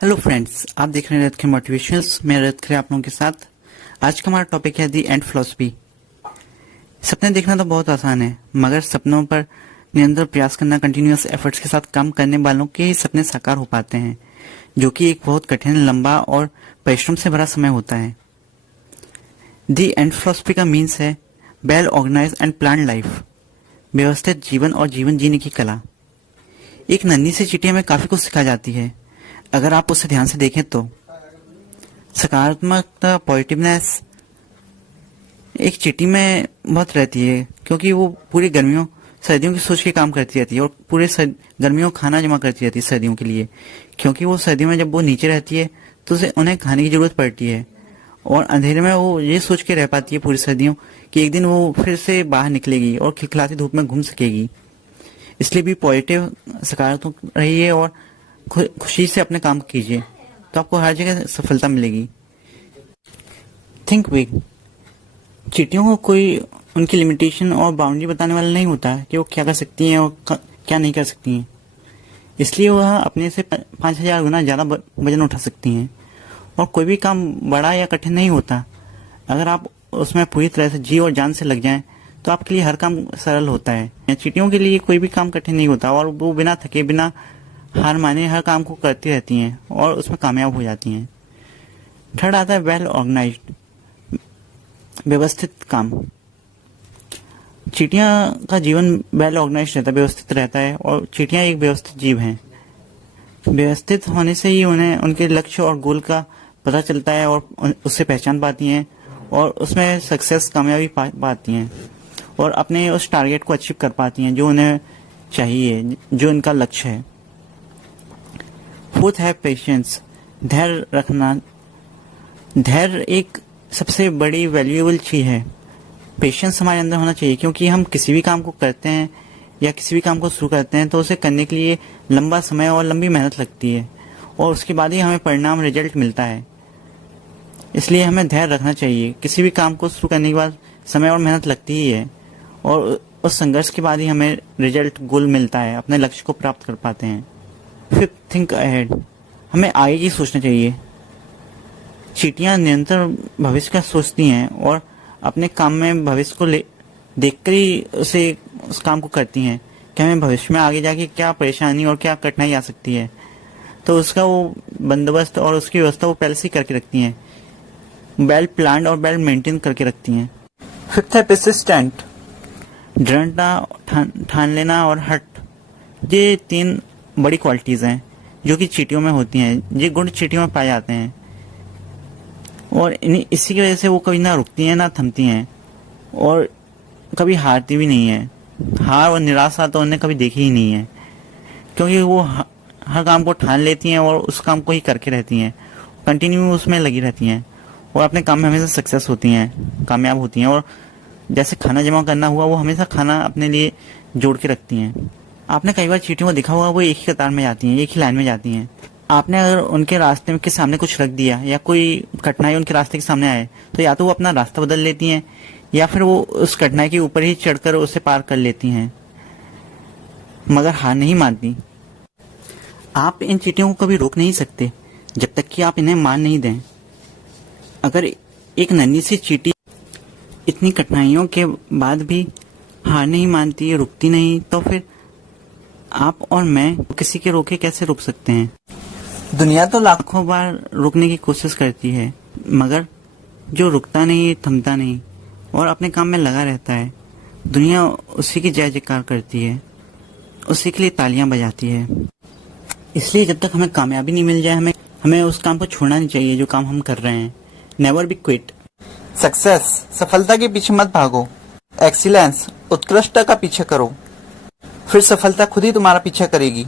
Hello friends, आप देख रहे हैं रथ के मोटिवेशंस। मैं रथ खरे आप लोगों के साथ। आज का हमारा टॉपिक है दी एंड फिलॉसफी। सपने देखना तो बहुत आसान है, मगर सपनों पर निरंतर प्रयास करना, कंटिन्यूअस एफर्ट्स के साथ काम करने वालों के ही सपने साकार हो पाते हैं, जो कि एक बहुत कठिन, लंबा और परिश्रम से भरा समय होता है। दी एंड फिलॉसफी का मीन्स है well organise and plan life, व्यवस्थित जीवन और जीवन जीने की कला। एक नन्ही सी चिट्ठी हमें काफी कुछ सिखा जाती है, अगर आप उसे ध्यान से देखें तो। सकारात्मकता, पॉजिटिवनेस एक चिट्ठी में बहुत रहती है, क्योंकि वो पूरी गर्मियों सर्दियों की सोच के काम करती रहती है और पूरे गर्मियों खाना जमा करती रहती है सर्दियों के लिए, क्योंकि वो सर्दियों में जब वो नीचे रहती है तो उसे उन्हें खाने की जरूरत पड़ती है, और अंधेरे में वो ये सोच के रह पाती है पूरी सर्दियों कि एक दिन वो फिर से बाहर निकलेगी और खिलखिलाती धूप में घूम सकेगी। इसलिए भी पॉजिटिव, सकारात्मक रहिए और खुशी से अपने काम कीजिए, तो आपको हर जगह सफलता मिलेगी। Think big. चींटियों को कोई उनकी लिमिटेशन और बाउंड्री बताने वाला नहीं होता कि वो क्या कर सकती हैं और क्या नहीं कर सकती हैं। इसलिए वह अपने से 5000 गुना ज़्यादा वजन उठा सकती हैं, और कोई भी काम बड़ा या कठिन नहीं होता। अगर आप उसमें पूरी तरह से जी और जान से लग जाएं तो आपके लिए हर काम सरल होता है। चींटियों के लिए कोई भी काम कठिन नहीं होता, और वो बिना थके, बिना हार माने हर काम को करती रहती हैं और उसमें कामयाब हो जाती हैं। थर्ड आता है वेल ऑर्गेनाइज्ड, व्यवस्थित काम। चींटियां का जीवन वेल ऑर्गेनाइज्ड रहता है, व्यवस्थित रहता है, और चींटियां एक व्यवस्थित जीव हैं। व्यवस्थित होने से ही उन्हें उनके लक्ष्य और गोल का पता चलता है और उससे पहचान पाती हैं, और उसमें सक्सेस, कामयाबी पाती हैं, और अपने उस टारगेट को अचीव कर पाती हैं जो उन्हें चाहिए, जो उनका लक्ष्य है। फोर्थ है पेशेंस, धैर्य रखना। धैर्य एक सबसे बड़ी वैल्यूएबल चीज है। पेशेंस हमारे अंदर होना चाहिए, क्योंकि हम किसी भी काम को करते हैं या किसी भी काम को शुरू करते हैं तो उसे करने के लिए लंबा समय और लंबी मेहनत लगती है, और उसके बाद ही हमें परिणाम, रिजल्ट मिलता है। इसलिए हमें धैर्य रखना चाहिए। किसी भी काम को शुरू करने के बाद समय और मेहनत लगती ही है, और उस संघर्ष के बाद ही हमें रिजल्ट, गोल मिलता है, अपने लक्ष्य को प्राप्त कर पाते हैं। फिफ्थ, थिंक अहेड, हमें आगे की सोचना चाहिए। चींटियां निरंतर भविष्य का सोचती हैं और अपने काम में भविष्य को देखकर ही उस काम को करती हैं कि हमें भविष्य में आगे जाके क्या परेशानी और क्या कठिनाई आ सकती है, तो उसका वो बंदोबस्त और उसकी व्यवस्था वो पहले से ही करके रखती हैं, वेल प्लान और वेल मेंटेन करके रखती हैं। फिफ्थ है परसिस्टेंट, दृढ़ता, ठान लेना और हट। ये तीन बड़ी क्वालिटीज हैं जो कि चींटियों में होती हैं। ये गुण चींटियों में पाए जाते हैं, और इसी की वजह से वो कभी ना रुकती हैं ना थमती हैं, और कभी हारती भी नहीं है। हार और निराशा तो उन्हें कभी देखी ही नहीं है, क्योंकि वो हर काम को ठान लेती हैं और उस काम को ही करके रहती हैं, कंटिन्यू उसमें लगी रहती हैं, और अपने काम में हमेशा सक्सेस होती हैं, कामयाब होती हैं। और जैसे खाना जमा करना हुआ, वो हमेशा खाना अपने लिए जोड़ के रखती हैं। आपने कई बार चींटियों को देखा होगा, वो एक ही कतार में जाती हैं, एक ही लाइन में जाती हैं। आपने अगर उनके रास्ते के सामने कुछ रख दिया या कोई कठिनाई उनके रास्ते के सामने आए, तो या तो वो अपना रास्ता बदल लेती हैं, या फिर वो उस कठिनाई के ऊपर ही चढ़कर उसे पार कर लेती हैं, मगर हार नहीं मानती। आप इन चींटियों को कभी रोक नहीं सकते जब तक कि आप इन्हें मान नहीं दें। अगर एक नन्ही सी चींटी इतनी कठिनाइयों के बाद भी हार नहीं मानती, रुकती नहीं, तो फिर आप और मैं किसी के रोके कैसे रुक सकते हैं। दुनिया तो लाखों बार रुकने की कोशिश करती है, मगर जो रुकता नहीं, थमता नहीं और अपने काम में लगा रहता है, दुनिया उसी की जय जयकार करती है, उसी के लिए तालियां बजाती है। इसलिए जब तक हमें कामयाबी नहीं मिल जाए, हमें उस काम को छोड़ना नहीं चाहिए जो काम हम कर रहे हैं। Never be quit. सक्सेस, सफलता के पीछे मत भागो। एक्सीलेंस, उत्कृष्टता का पीछे करो, फिर सफलता खुद ही तुम्हारा पीछा करेगी।